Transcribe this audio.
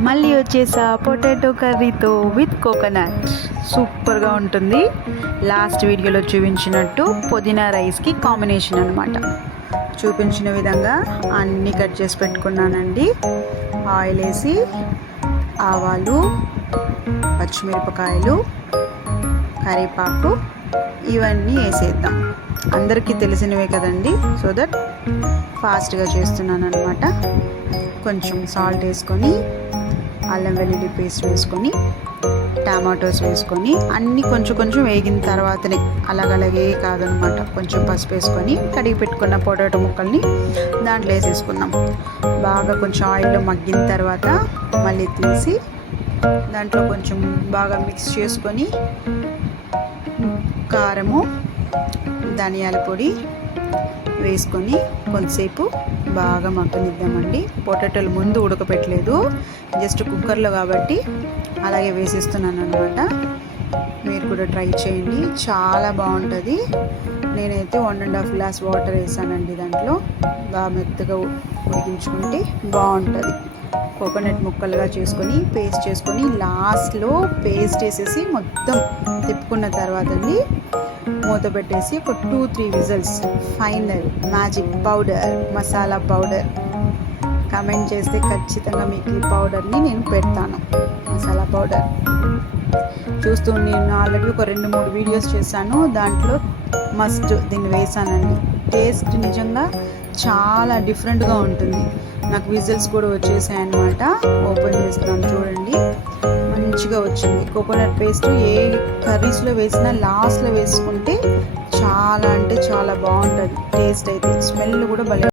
మళ్ళీ వచ్చేసా potato కర్రీతో with coconut సూపర్గా ఉంటుంది. లాస్ట్ వీడియోలో చూపించినట్టు పుదీనా రైస్కి కాంబినేషన్ అనమాట చూపించిన విధంగా అన్నీ కట్ చేసి పెట్టుకున్నానండి. ఆయిల్ వేసి ఆవాలు పచ్చిమిరపకాయలు కరివేపాకు ఇవన్నీ వేసేద్దాం. అందరికీ తెలిసినవే కదండి? సో దట్ ఫాస్ట్గా చేస్తున్నాను అనమాట కొంచెం సాల్ట్ వేసుకొని అల్లం వెల్లుల్లి పేస్ట్ వేసుకొని టమాటోస్ వేసుకొని అన్నీ కొంచెం కొంచెం వేగిన తర్వాతనే అలాగలాగే కాదనమాట కొంచెం పసుపు వేసుకొని కడిగి పెట్టుకున్న పొటాటో ముక్కల్ని దాంట్లో వేసేసుకున్నాం బాగా కొంచెం ఆయిల్లో మగ్గిన తర్వాత మళ్ళీ తీసి దాంట్లో కొంచెం బాగా మిక్స్ చేసుకొని కారము ధనియాల పొడి వేసుకొని కొంతసేపు బాగా మగ్గనిద్దామండి. పొటాటోలు ముందు ఉడకపెట్టలేదు జస్ట్ కుక్కర్లో కాబట్టి అలాగే వేసేస్తున్నాను అనమాట మీరు కూడా ట్రై చేయండి. చాలా బాగుంటుంది. నేనైతే one and half glass water వేసానండి దాంట్లో. బాగా మెత్తగా ఉడికించుకుంటే బాగుంటుంది. కోకోనట్ ముక్కలుగా చేసుకొని పేస్ట్ చేసుకొని లాస్ట్లో పేస్ట్ వేసేసి మొత్తం తిప్పుకున్న తర్వాత అండి మూత పెట్టేసి ఒక two three whistles final magic powder masala powder. Comment చేస్తే ఖచ్చితంగా మీకు ఈ పౌడర్ని నేను పెడతాను. మసాలా పౌడర్. చూస్తూ నేను ఆల్రెడీ ఒక రెండు మూడు వీడియోస్ చేశాను. దాంట్లో మస్ట్ దీన్ని వేసానండి టేస్ట్ నిజంగా చాలా డిఫరెంట్గా ఉంటుంది. నాకు విజిల్స్ కూడా వచ్చేసాయి అనమాట ఓపెన్ చేస్తున్నాను చూడండి. మంచిగా వచ్చింది. కోకోనట్ పేస్ట్ ఏ కర్రీస్లో వేసినా లాస్ట్లో వేసుకుంటే చాలా అంటే చాలా బాగుంటుంది. టేస్ట్ అయితే స్మెల్ కూడా భలే